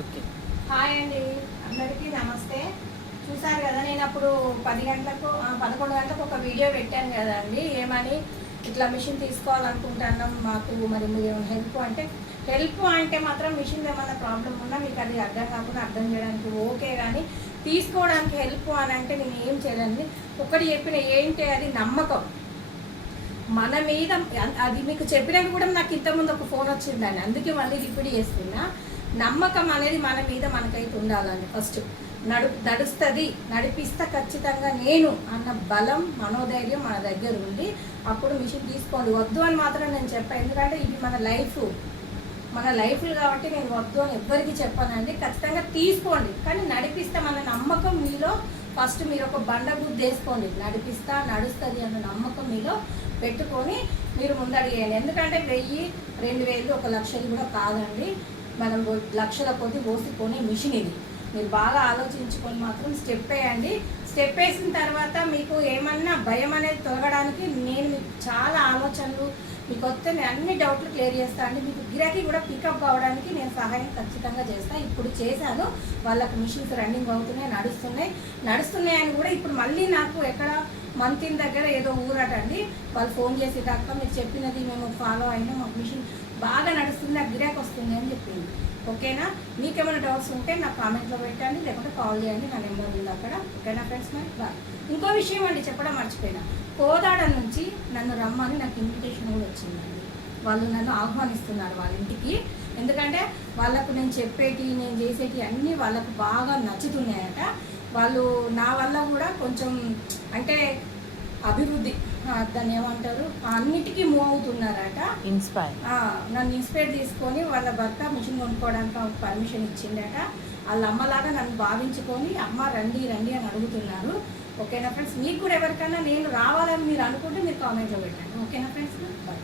Okay. Hi అండి, అందరికీ నమస్తే. చూసారు కదా, నేను అప్పుడు 10 గంటలకు 11 గంటలకు ఒక వీడియో పెట్టాను కదండి. ఏమని ఇట్లా మిషన్ తీసుకోవాలనుకుంటున్నాం, మాకు మరి మీరు ఏమైనా హెల్ప్ అంటే మాత్రం మిషన్ ఏమైనా ప్రాబ్లం ఉన్నా మీకు అది అర్థం కాకుండా అర్థం చేయడానికి ఓకే, కానీ తీసుకోవడానికి హెల్ప్ అని అంటే నేను ఏం చేయలేండి. ఒకటి చెప్పిన ఏంటి, అది నమ్మకం మన మీద. అది మీకు చెప్పినట్టు కూడా నాకు ఇంతకుముందు ఒక ఫోన్ వచ్చిందండి, అందుకే మళ్ళీ రిపీట్ చేస్తున్నా. నమ్మకం అనేది మన మీద మనకైతే ఉండాలండి. ఫస్ట్ నడుస్తుంది, నడిపిస్తా ఖచ్చితంగా నేను అన్న బలం, మనోధైర్యం మన దగ్గర ఉంది. అప్పుడు మిషన్ తీసుకోండి. వద్దు అని మాత్రం నేను చెప్పాను, ఎందుకంటే ఇది మన లైఫ్లు కాబట్టి నేను వద్దు అని ఎవ్వరికి చెప్పానండి. ఖచ్చితంగా తీసుకోండి, కానీ నడిపిస్తా మన నమ్మకం మీలో. ఫస్ట్ మీరు ఒక బండ బుద్ధి వేసుకోండి, నడుస్తుంది అన్న నమ్మకం మీలో పెట్టుకొని మీరు ముందడిగేయండి. ఎందుకంటే 1000, 2000, 1,00,000 కూడా కాదండి. మనం లక్షల కొద్ది పోసుకొని మిషన్ ఇది. మీరు బాగా ఆలోచించుకొని మాత్రం స్టెప్ వేయండి. స్టెప్ వేసిన తర్వాత మీకు ఏమన్నా భయం అనేది తొలగడానికి నేను మీకు చాలా ఆలోచనలు మీకు వస్తే నేను అన్ని డౌట్లు క్లియర్ చేస్తాను అండి. మీకు గిరాకీ కూడా పికప్ కావడానికి నేను సహాయం ఖచ్చితంగా చేస్తాను. ఇప్పుడు చేశాను, వాళ్ళకు మిషన్స్ రన్నింగ్ అవుతున్నాయి, నడుస్తున్నాయని కూడా ఇప్పుడు మళ్ళీ నాకు ఎక్కడ మంతిన్ దగ్గర ఏదో ఊరటండి, వాళ్ళు ఫోన్ చేసి అక్క మీరు చెప్పినది మేము ఫాలో అయినా, మాకు మిషన్ బాగా నడుస్తుంది, నాకు గిరాకీ వస్తుంది అని చెప్పింది. ఓకేనా? మీకేమైనా డౌట్స్ ఉంటే నాకు కామెంట్లో పెట్టండి, లేకుంటే కాల్ చేయండి, నా నెంబర్ ఉంది అక్కడ. ఓకేనా ఫ్రెండ్స్? బాయ్. ఇంకో విషయం అండి చెప్పడం మర్చిపోయినా, కోదాడ నుంచి నన్ను రమ్మని నాకు ఇన్విటేషన్ కూడా వచ్చిందండి. వాళ్ళు నన్ను ఆహ్వానిస్తున్నారు వాళ్ళ ఇంటికి. ఎందుకంటే వాళ్ళకు నేను చెప్పేటి, నేను చేసేటి అన్నీ వాళ్ళకు బాగా నచ్చుతున్నాయట. వాళ్ళు నా వల్ల కూడా కొంచెం అంటే అభివృద్ధి, దాన్ని ఏమంటారు, అన్నిటికీ మూవ్ అవుతున్నారట. నన్ను ఇన్స్పైర్ తీసుకొని వాళ్ళ భర్త మిషన్ కొనుక్కోవడానికి పర్మిషన్ ఇచ్చిందట. వాళ్ళ అమ్మలాగా నన్ను భావించుకొని అమ్మ రండి రండి అని అడుగుతున్నారు. ఓకేనా ఫ్రెండ్స్? మీకు కూడా ఎవరికైనా నేను రావాలని మీరు అనుకుంటే మీరు కామెంట్లో పెట్టండి. ఓకేనా ఫ్రెండ్స్? బాయ్.